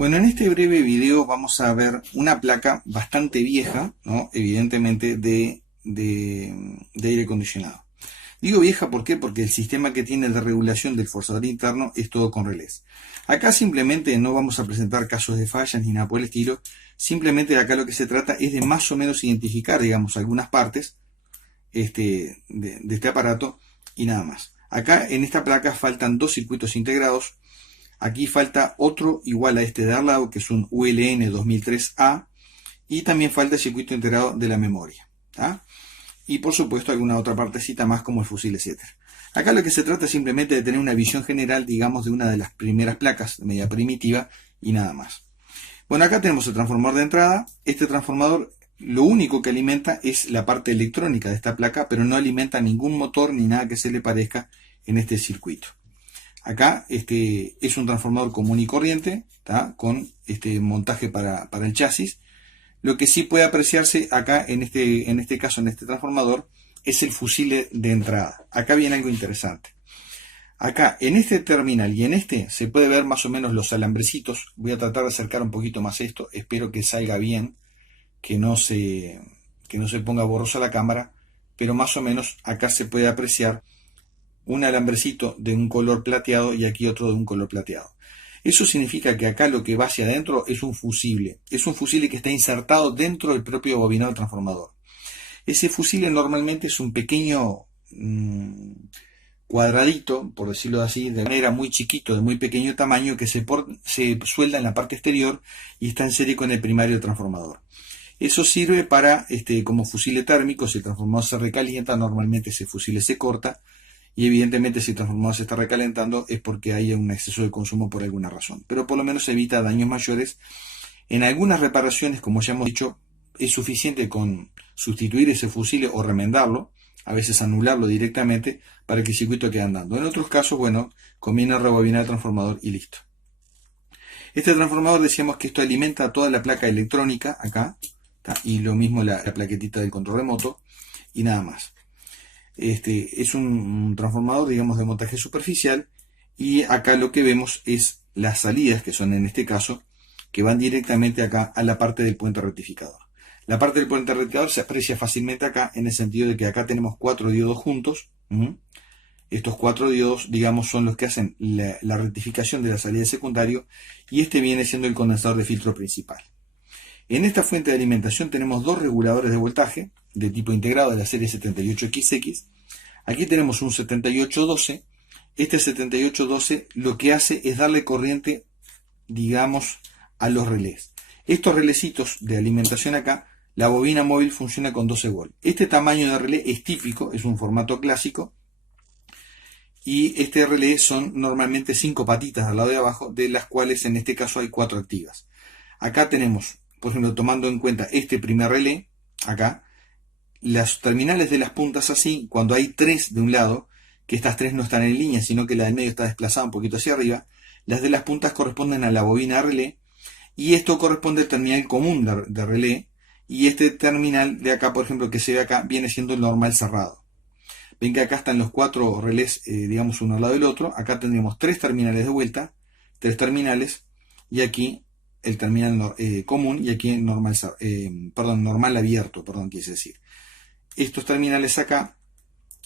Bueno, en este breve video vamos a ver una placa bastante vieja, ¿no? Evidentemente de aire acondicionado. Digo vieja, ¿por qué? Porque el sistema que tiene de regulación del forzador interno es todo con relés. Acá simplemente no vamos a presentar casos de fallas ni nada por el estilo. Simplemente acá lo que se trata es de más o menos identificar, digamos, algunas partes de este aparato y nada más. Acá en esta placa faltan dos circuitos integrados. Aquí falta otro igual a este de al lado, que es un ULN 2003A, y también falta el circuito integrado de la memoria. ¿Ah? Y por supuesto alguna otra partecita más como el fusil, etc. Acá lo que se trata es simplemente de tener una visión general, digamos, de una de las primeras placas de medida primitiva y nada más. Bueno, acá tenemos el transformador de entrada. Este transformador lo único que alimenta es la parte electrónica de esta placa, pero no alimenta ningún motor ni nada que se le parezca en este circuito. Acá es un transformador común y corriente, ¿tá? Con montaje para el chasis. Lo que sí puede apreciarse acá en este caso, en este transformador, es el fusible de entrada. Acá viene algo interesante. Acá en este terminal y en este se puede ver más o menos los alambrecitos. Voy a tratar de acercar un poquito más esto. Espero que salga bien, que no se ponga borrosa la cámara. Pero más o menos acá se puede apreciar un alambrecito de un color plateado y aquí otro de un color plateado. Eso significa que acá lo que va hacia adentro es un fusible. Es un fusible que está insertado dentro del propio bobinado transformador. Ese fusible normalmente es un pequeño cuadradito, por decirlo así, de manera muy chiquito, de muy pequeño tamaño, que se suelda en la parte exterior y está en serie con el primario del transformador. Eso sirve para, como fusible térmico. Si el transformador se recalienta, normalmente ese fusible se corta. Y evidentemente si el transformador se está recalentando es porque hay un exceso de consumo por alguna razón. Pero por lo menos evita daños mayores. En algunas reparaciones, como ya hemos dicho, es suficiente con sustituir ese fusible o remendarlo, a veces anularlo directamente para que el circuito quede andando. En otros casos, bueno, conviene rebobinar el transformador y listo. Este transformador, decíamos que esto alimenta toda la placa electrónica acá, ¿tá? Y lo mismo la plaquetita del control remoto y nada más. Es un transformador, digamos, de montaje superficial, y acá lo que vemos es las salidas, que son en este caso, que van directamente acá a la parte del puente rectificador. La parte del puente rectificador se aprecia fácilmente acá, en el sentido de que acá tenemos 4 diodos juntos. Estos 4 diodos, digamos, son los que hacen la rectificación de la salida de secundario, y este viene siendo el condensador de filtro principal. En esta fuente de alimentación tenemos dos reguladores de voltaje de tipo integrado de la serie 78XX. Aquí tenemos un 7812. Este 7812 lo que hace es darle corriente, digamos, a los relés. Estos relecitos de alimentación acá, la bobina móvil funciona con 12 volt. Este tamaño de relé es típico, es un formato clásico. Y este relé son normalmente 5 patitas al lado de abajo, de las cuales en este caso hay 4 activas. Acá tenemos, por ejemplo, tomando en cuenta este primer relé, acá, las terminales de las puntas así, cuando hay 3 de un lado, que estas 3 no están en línea, sino que la del medio está desplazada un poquito hacia arriba, las de las puntas corresponden a la bobina relé, y esto corresponde al terminal común de relé, y este terminal de acá, por ejemplo, que se ve acá, viene siendo el normal cerrado. Ven que acá están los 4 relés, digamos, uno al lado del otro. Acá tendríamos 3 terminales de vuelta, 3 terminales, y aquí el terminal común, y aquí normal abierto, quise decir. Estos terminales acá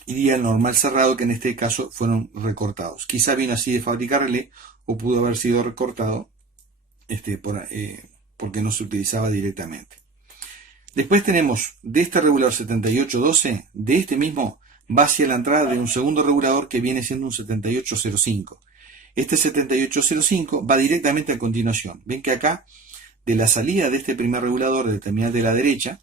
iría el normal cerrado, que en este caso fueron recortados. Quizá vino así de fábrica relé, o pudo haber sido recortado porque no se utilizaba directamente. Después tenemos de este regulador 7812, de este mismo va hacia la entrada de un segundo regulador que viene siendo un 7805. Este 7805 va directamente a continuación. Ven que acá, de la salida de este primer regulador del terminal de la derecha,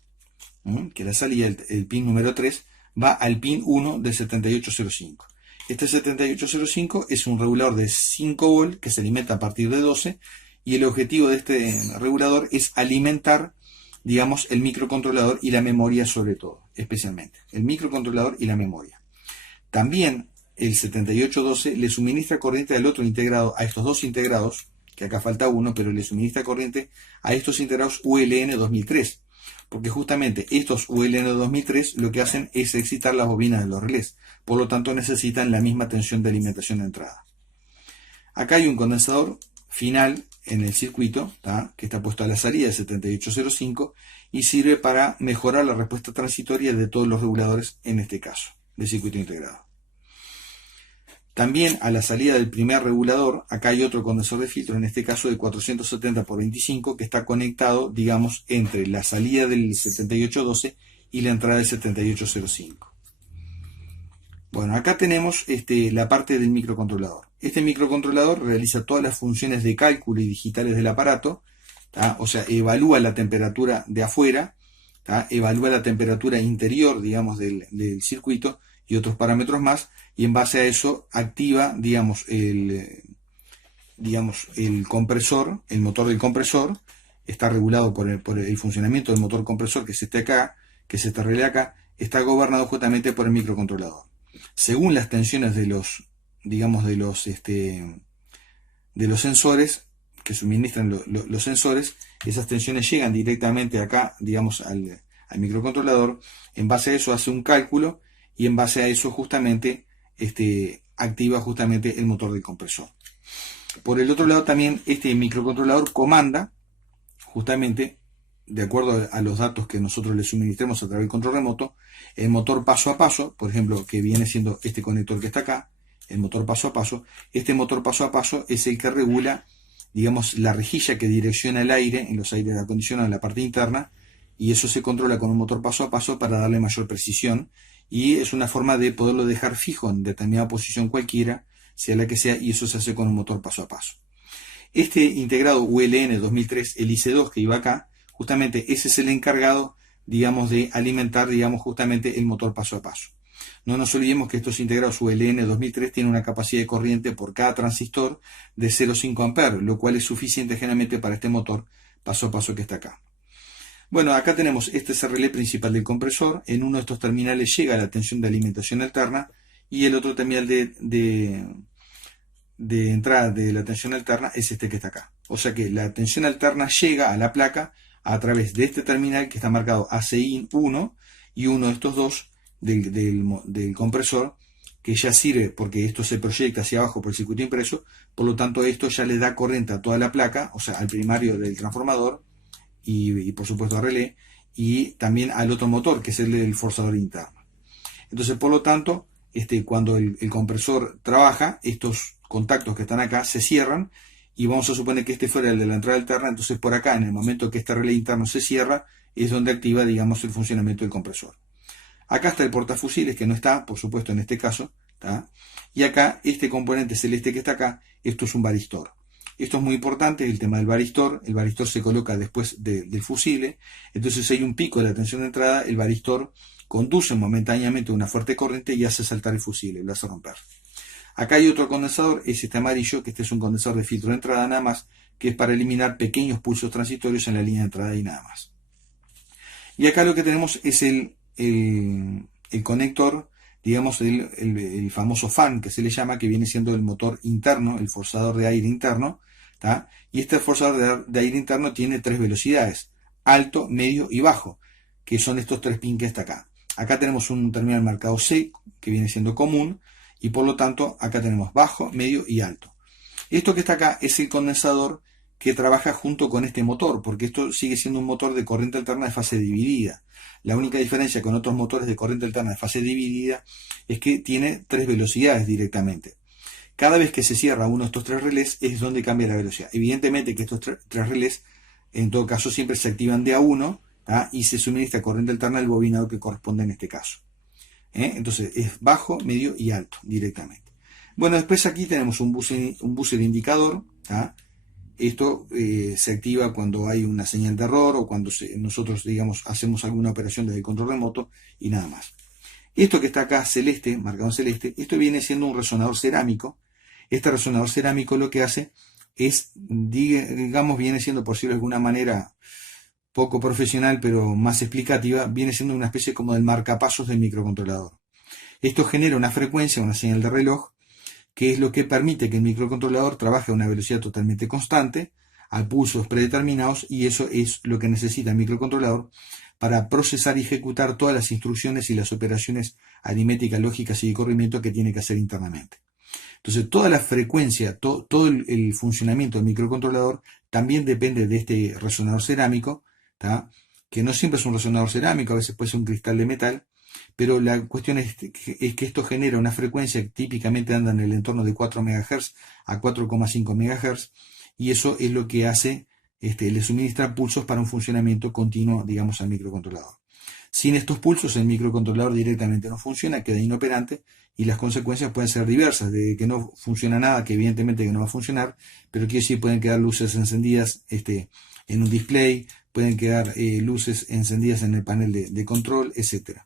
que la salida, el pin número 3, va al pin 1 del 7805. Este 7805 es un regulador de 5 volt que se alimenta a partir de 12, y el objetivo de este regulador es alimentar, digamos, el microcontrolador y la memoria, sobre todo, especialmente el microcontrolador y la memoria. También el 7812 le suministra corriente al otro integrado, a estos dos integrados, que acá falta uno, pero le suministra corriente a estos integrados ULN 2003, porque justamente estos ULN 2003 lo que hacen es excitar las bobinas de los relés, por lo tanto necesitan la misma tensión de alimentación de entrada. Acá hay un condensador final en el circuito, ¿tá? Que está puesto a la salida de 7805 y sirve para mejorar la respuesta transitoria de todos los reguladores, en este caso, de circuito integrado. También a la salida del primer regulador, acá hay otro condensador de filtro, en este caso de 470 por 25, que está conectado, digamos, entre la salida del 7812 y la entrada del 7805. Bueno, acá tenemos la parte del microcontrolador. Este microcontrolador realiza todas las funciones de cálculo y digitales del aparato, ¿tá? O sea, evalúa la temperatura de afuera, ¿tá? Evalúa la temperatura interior, digamos, del circuito y otros parámetros más, y en base a eso activa, digamos, el compresor, el motor del compresor. Está regulado por el funcionamiento del motor compresor, que es acá, que es este relé acá, está gobernado justamente por el microcontrolador. Según las tensiones de los sensores que suministran los sensores, esas tensiones llegan directamente acá, digamos, al microcontrolador. En base a eso hace un cálculo y en base a eso justamente activa justamente el motor del compresor. Por el otro lado también este microcontrolador comanda justamente, de acuerdo a los datos que nosotros le suministremos a través del control remoto, el motor paso a paso, por ejemplo, que viene siendo este conector que está acá, el motor paso a paso. Este motor paso a paso es el que regula, digamos, la rejilla que direcciona el aire en los aires acondicionados en la parte interna, y eso se controla con un motor paso a paso para darle mayor precisión, y es una forma de poderlo dejar fijo en determinada posición cualquiera, sea la que sea, y eso se hace con un motor paso a paso. Este integrado ULN 2003, el IC2 que iba acá, justamente ese es el encargado, digamos, de alimentar, digamos, justamente el motor paso a paso. No nos olvidemos que estos integrados ULN 2003 tienen una capacidad de corriente por cada transistor de 0,5 A, lo cual es suficiente generalmente para este motor paso a paso que está acá. Bueno, acá tenemos, este es el relé principal del compresor. En uno de estos terminales llega la tensión de alimentación alterna y el otro terminal de entrada de la tensión alterna es este que está acá. O sea que la tensión alterna llega a la placa a través de este terminal que está marcado ACI1 y uno de estos dos del compresor, que ya sirve porque esto se proyecta hacia abajo por el circuito impreso. Por lo tanto, esto ya le da corriente a toda la placa, o sea, al primario del transformador y por supuesto al relé, y también al otro motor, que es el del forzador interno. Entonces, por lo tanto, cuando el compresor trabaja, estos contactos que están acá se cierran, y vamos a suponer que este fuera el de la entrada alterna. Entonces, por acá, en el momento que este relé interno se cierra, es donde activa, digamos, el funcionamiento del compresor. Acá está el portafusiles, que no está, por supuesto, en este caso, ¿tá? Y acá, este componente celeste que está acá, esto es un varistor. Esto es muy importante, el tema del varistor. El varistor se coloca después del fusible. Entonces, si hay un pico de la tensión de entrada, el varistor conduce momentáneamente una fuerte corriente y hace saltar el fusible, lo hace romper. Acá hay otro condensador, es este amarillo, que este es un condensador de filtro de entrada nada más, que es para eliminar pequeños pulsos transitorios en la línea de entrada y nada más. Y acá lo que tenemos es el conector, digamos, el famoso fan, que se le llama, que viene siendo el motor interno, el forzador de aire interno, ¿tá? Y este forzador de aire interno tiene tres velocidades: alto, medio y bajo, que son estos tres pins que está acá. Acá tenemos un terminal marcado C, que viene siendo común, y por lo tanto acá tenemos bajo, medio y alto. Esto que está acá es el condensador que trabaja junto con este motor, porque esto sigue siendo un motor de corriente alterna de fase dividida. La única diferencia con otros motores de corriente alterna de fase dividida es que tiene tres velocidades directamente. Cada vez que se cierra uno de estos tres relés es donde cambia la velocidad. Evidentemente que estos tres relés, en todo caso, siempre se activan de a uno, ¿tá? Y se suministra corriente alterna al bobinador que corresponde en este caso. Entonces es bajo, medio y alto directamente. Bueno, después aquí tenemos un buzzer indicador, ¿tá? Esto se activa cuando hay una señal de error o cuando nosotros, digamos, hacemos alguna operación desde el control remoto y nada más. Esto que está acá celeste, marcado en celeste, esto viene siendo un resonador cerámico. Este resonador cerámico lo que hace es, digamos, viene siendo, por decirlo de alguna manera poco profesional pero más explicativa, viene siendo una especie como del marcapasos del microcontrolador. Esto genera una frecuencia, una señal de reloj, que es lo que permite que el microcontrolador trabaje a una velocidad totalmente constante, a pulsos predeterminados, y eso es lo que necesita el microcontrolador para procesar y ejecutar todas las instrucciones y las operaciones aritméticas, lógicas y de corrimiento que tiene que hacer internamente. Entonces toda la frecuencia, todo el funcionamiento del microcontrolador también depende de este resonador cerámico, ¿tá? Que no siempre es un resonador cerámico, a veces puede ser un cristal de metal, pero la cuestión es que esto genera una frecuencia que típicamente anda en el entorno de 4 MHz a 4,5 MHz, y eso es lo que hace, le suministra pulsos para un funcionamiento continuo, digamos, al microcontrolador. Sin estos pulsos el microcontrolador directamente no funciona, queda inoperante, y las consecuencias pueden ser diversas, de que no funciona nada, que evidentemente que no va a funcionar, pero que sí pueden quedar luces encendidas en un display, pueden quedar luces encendidas en el panel de control, etc.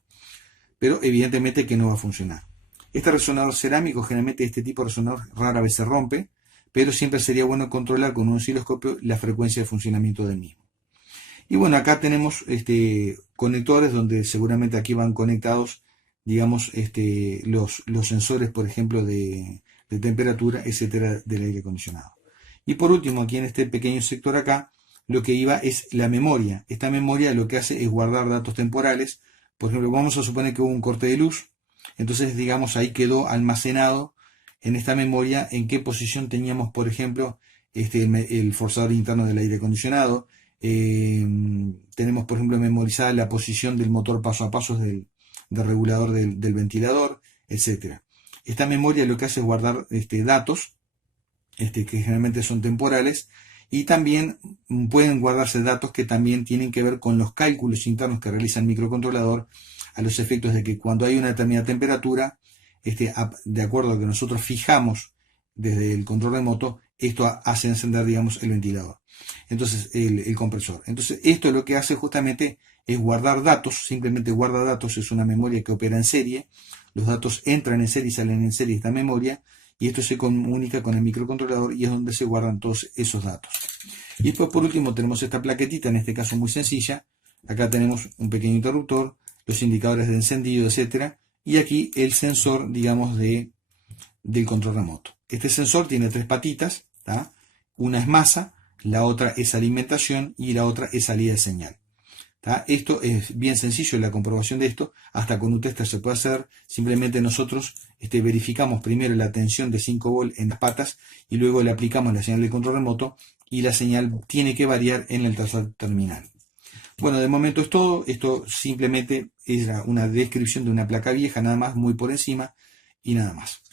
Pero evidentemente que no va a funcionar. Este resonador cerámico, generalmente este tipo de resonador rara vez se rompe, pero siempre sería bueno controlar con un osciloscopio la frecuencia de funcionamiento del mismo. Y bueno, acá tenemos conectores donde seguramente aquí van conectados, digamos, los sensores, por ejemplo, de temperatura, etcétera, del aire acondicionado. Y por último, aquí en este pequeño sector acá, lo que iba es la memoria. Esta memoria lo que hace es guardar datos temporales. Por ejemplo, vamos a suponer que hubo un corte de luz, entonces, digamos, ahí quedó almacenado en esta memoria en qué posición teníamos, por ejemplo, el forzador interno del aire acondicionado. Tenemos, por ejemplo, memorizada la posición del motor paso a paso del regulador del ventilador, etc. Esta memoria lo que hace es guardar datos que generalmente son temporales, y también pueden guardarse datos que también tienen que ver con los cálculos internos que realiza el microcontrolador, a los efectos de que cuando hay una determinada temperatura, de acuerdo a que nosotros fijamos desde el control remoto, esto hace encender, digamos, el ventilador, entonces el compresor. Entonces esto lo que hace justamente es guardar datos, simplemente guarda datos, es una memoria que opera en serie, los datos entran en serie y salen en serie de esta memoria, y esto se comunica con el microcontrolador y es donde se guardan todos esos datos. Y después, por último, tenemos esta plaquetita, en este caso muy sencilla. Acá tenemos un pequeño interruptor, los indicadores de encendido, etcétera, y aquí el sensor, digamos, del control remoto. Este sensor tiene tres patitas, ¿tá? Una es masa, la otra es alimentación y la otra es salida de señal. Esto es bien sencillo, la comprobación de esto, hasta con un tester se puede hacer. Simplemente nosotros verificamos primero la tensión de 5 volts en las patas y luego le aplicamos la señal de control remoto, y la señal tiene que variar en el tercer terminal. Bueno, de momento es todo. Esto simplemente es una descripción de una placa vieja, nada más, muy por encima, y nada más.